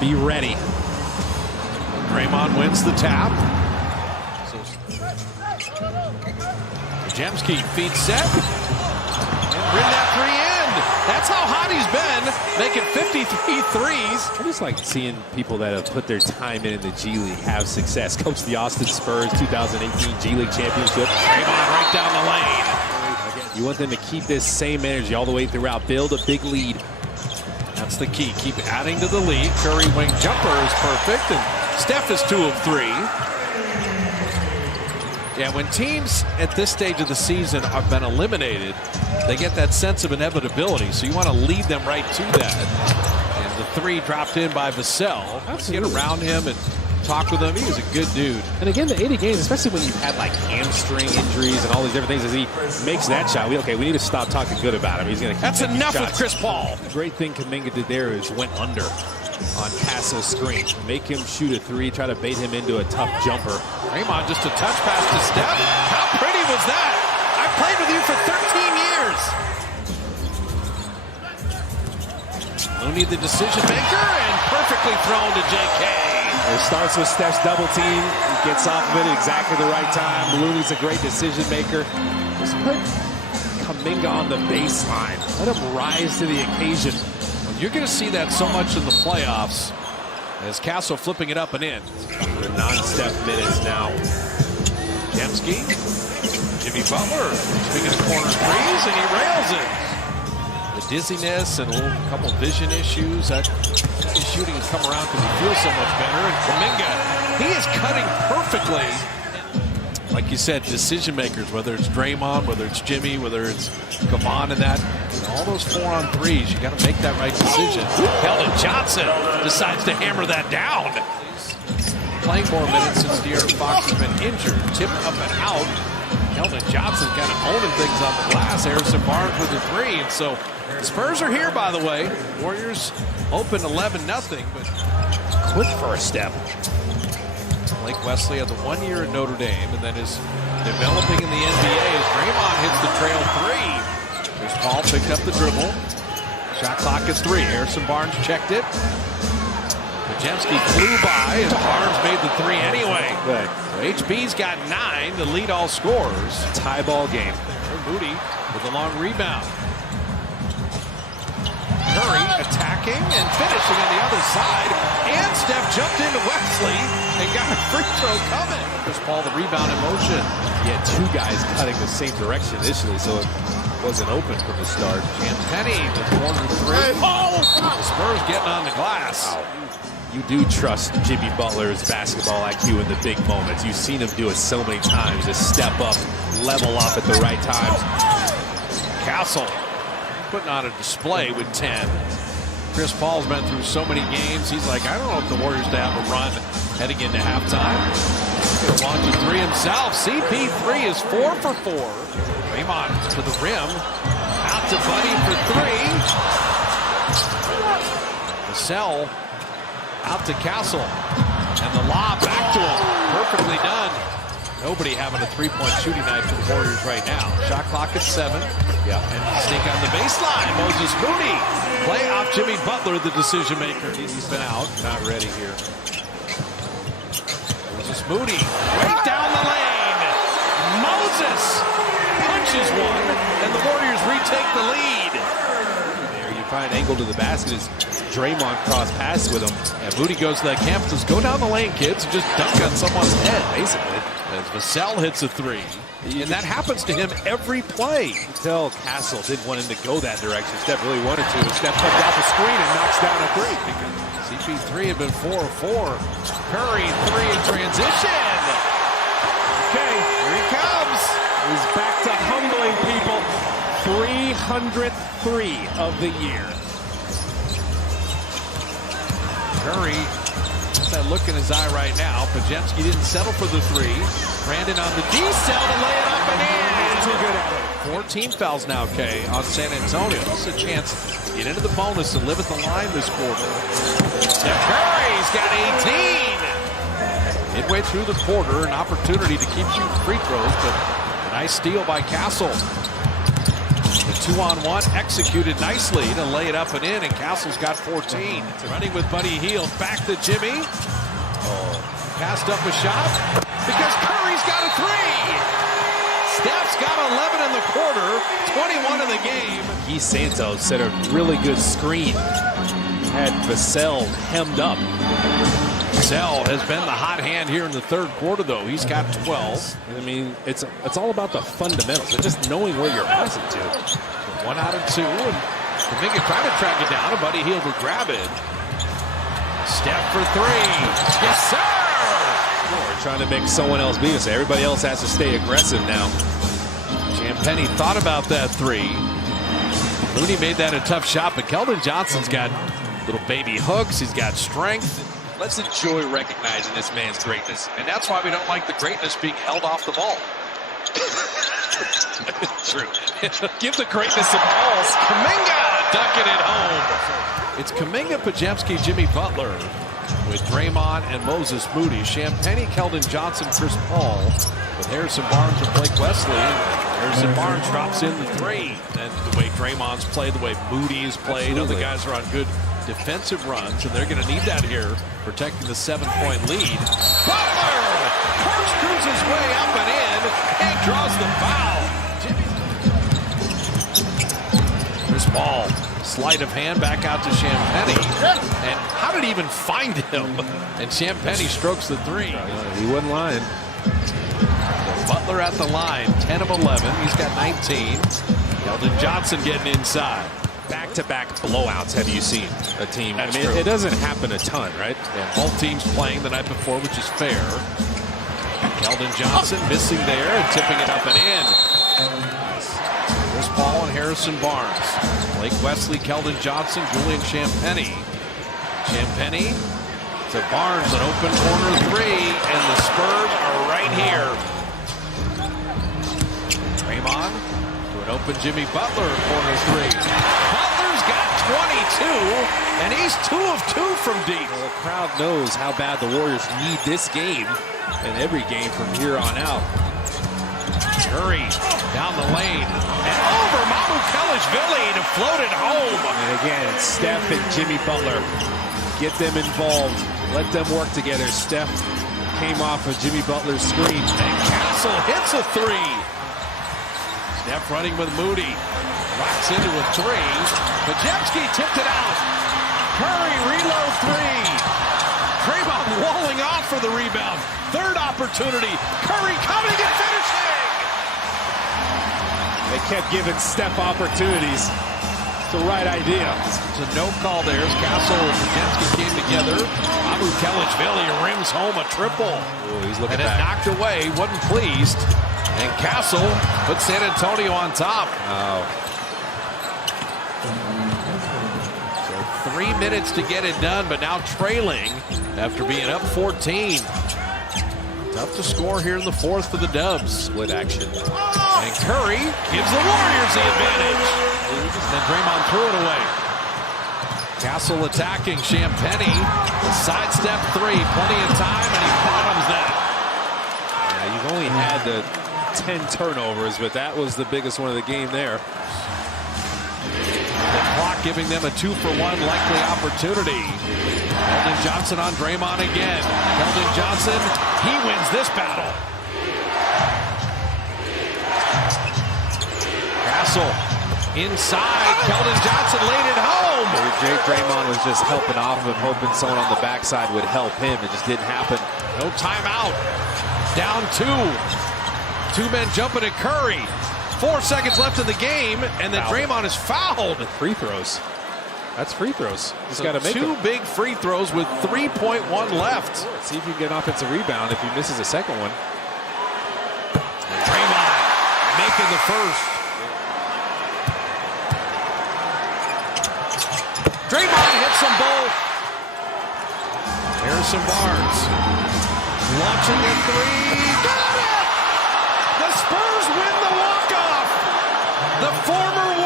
Be ready. Draymond wins the tap. Jemski feed set. And bring that three in. That's how hot he's been, making 53 threes. I just like seeing people that have put their time in the G League have success. Coach the Austin Spurs 2018 G League Championship. Draymond right down the lane. You want them to keep this same energy all the way throughout. Build a big lead. That's the key. Keep adding to the lead. Curry wing jumper is perfect, and Steph is 2 of 3. Yeah, when teams at this stage of the season have been eliminated, they get that sense of inevitability. So you want to lead them right to that. And the 3 dropped in by Vassell. Get around him and talk with him. He was a good dude. And again, the 80 games, especially when you've had like hamstring injuries and all these different things, as he makes that shot, we need to stop talking good about him. He's going to keep That's enough shots. With Chris Paul. The great thing Kuminga did there is went under on Castle's screen. Make him shoot a 3, try to bait him into a tough jumper. Draymond just a touch pass to Steph. How pretty was that? I played with you for 13 years. Looney the decision maker and perfectly thrown to JK. It starts with Steph's double team. He gets off of it at exactly the right time. Looney's a great decision maker. Just put Kuminga on the baseline. Let him rise to the occasion. You're going to see that so much in the playoffs as Castle flipping it up and in. The non-Steph minutes now. Jemski, Jimmy Butler, speaking of corner threes, and he rails it. The dizziness and a couple vision issues. That his shooting has come around because he feels so much better. And Kuminga, he is cutting perfectly. Like you said, decision makers, whether it's Draymond, whether it's Jimmy, whether it's Kevon and that, all those 4-on-3s, you got to make that right decision. Keldon Johnson decides to hammer that down. Playing more minutes since De'Aaron Fox has been injured. Tipped up and out. Keldon Johnson kind of owning things on the glass. Harrison Barnes with the 3. And so the Spurs are here, by the way. Warriors open 11-0, but Quick first step. Blake Wesley had the 1 year at Notre Dame and then is developing in the NBA as Draymond hits the trail 3. Chris Paul picked up the dribble. Shot clock is 3. Harrison Barnes checked it. Jemski flew by and Barnes made the 3 anyway. Good. So HB's got 9 to lead all scorers. Tie ball game. Moody with a long rebound. Curry attacking and finishing on the other side. And Steph jumped into Wesley and got a free throw coming. Chris Paul the rebound in motion. He had 2 guys cutting the same direction initially, so it wasn't open from the start. Penny the corner 3. Oh! The Spurs getting on the glass. Wow. You do trust Jimmy Butler's basketball IQ in the big moments. You've seen him do it so many times. Just step up, level up at the right times. Castle putting on a display with 10. Chris Paul's been through so many games. He's like, I don't know if the Warriors to have a run heading into halftime. He's going to launch a 3 himself. CP3 is 4 for 4. Draymond to the rim. Out to Buddy for 3. Vassell out to Castle. And the lob back to him. Perfectly done. Nobody having a 3-point shooting night for the Warriors right now. Shot clock at 7. Yeah. And sneak on the baseline. Moses Moody. Play off Jimmy Butler, the decision maker. He's been out. Not ready here. Moses Moody. Right down the lane. Moses punches one. And the Warriors retake the lead. There you find an angle to the basket as Draymond cross pass with him. And Moody goes to that camp and says, go down the lane, kids, and just dunk on someone's head, basically. As Vassell hits a 3. And that happens to him every play. You can tell Castle didn't want him to go that direction. Steph really wanted to. But Steph comes off the screen and knocks down a 3. CP3 had been 4 of 4. Curry 3 in transition. Okay, here he comes. He's back to humbling people. 303 of the year. Curry, that look in his eye right now. Pajemski didn't settle for the 3. Brandon on the D-cell to lay it up and in. Too good at it. 14 fouls now, Kay, on San Antonio. This is a chance to get into the bonus and live at the line this quarter. Steph Curry's got 18. Midway through the quarter, an opportunity to keep shooting free throws, but a nice steal by Castle. The 2-on-1 executed nicely to lay it up and in, and Castle's got 14. Running with Buddy Hield, back to Jimmy. Passed up a shot because Curry's got a three. Steph's got 11 in the quarter, 21 in the game. Guy Santos set a really good screen. Had Vassell hemmed up. Vassell has been the hot hand here in the third quarter, though. He's got 12. I mean, it's all about the fundamentals and just knowing where you're passing to. 1 out of 2, and Kuminga trying to track it down, and Buddy Hield will grab it. Step for 3. Yes, sir! We're trying to make someone else beat us. Everybody else has to stay aggressive now. Champagnie thought about that 3. Looney made that a tough shot, but Keldon Johnson's got little baby hooks. He's got strength. Let's enjoy recognizing this man's greatness. And that's why we don't like the greatness being held off the ball. True. Give the greatness some balls. Kuminga ducking it home. It's Kuminga, Podziemski, Jimmy Butler with Draymond and Moses Moody. Champagnie, Keldon Johnson, Chris Paul with Harrison Barnes and Blake Wesley. Harrison Barnes drops in the 3. And the way Draymond's played, the way Moody's played, other guys are on good defensive runs, and they're going to need that here, protecting the 7-point lead. Butler corkscrews his way up and in, and draws the foul. Chris Paul, sleight of hand back out to Champagnie, and how did he even find him? And Champagnie strokes the 3. He wasn't lying. Butler at the line, 10 of 11. He's got 19. Keldon Johnson getting inside. Back-to-back blowouts have you seen a team? That's I mean, true. it doesn't happen a ton, right? Yeah, both teams playing the night before, which is fair. Keldon Johnson missing there and tipping it up and in. Chris Paul and Harrison Barnes. Blake Wesley, Keldon Johnson, Julian Champagnie. Champagnie to Barnes, an open corner 3, and the Spurs are right here. Draymond to an open Jimmy Butler, corner 3. Butler's got 22, and he's 2 of 2 from deep. Well, the crowd knows how bad the Warriors need this game and every game from here on out. Curry down the lane and over Mamukelashvili to float it home. And again, it's Steph and Jimmy Butler. Get them involved. Let them work together. Steph came off of Jimmy Butler's screen. And Castle hits a 3. Steph running with Moody. Rocks into a 3. Podziemski tipped it out. Curry reload 3. Draymond walling off for the rebound. Third opportunity. Curry coming and finishing. They kept giving Steph opportunities. It's the right idea. It's a no call there as Castle and Podziemski came together. Mamukelashvili rims home a triple. Ooh, he's looking and back. it knocked away. Wasn't pleased. And Castle put San Antonio on top. Oh. So 3 minutes to get it done, but now trailing after being up 14. Tough to score here in the fourth for the Dubs. Split action. And Curry gives the Warriors the advantage. And then Draymond threw it away. Castle attacking Champagnie. The sidestep 3. Plenty of time, and he bottoms that. Yeah, you've only had the 10 turnovers, but that was the biggest one of the game there. The clock giving them a 2-for-1 likely opportunity. Keldon Johnson on Draymond again. Keldon Johnson, he wins this battle. Castle inside. Keldon Johnson laid it home. Draymond was just helping off of him, hoping someone on the backside would help him. It just didn't happen. No timeout. Down 2. 2 men jumping at Curry. 4 seconds left in the game, and then Draymond is fouled. Free throws. That's free throws. He's So got to make 2 them. big free throws with 3.1 left. See if you can get an offensive rebound if he misses a second one. And Draymond making the first. Draymond hits them both. Harrison Barnes launching a 3. Got it! The Spurs win the walk-off. The former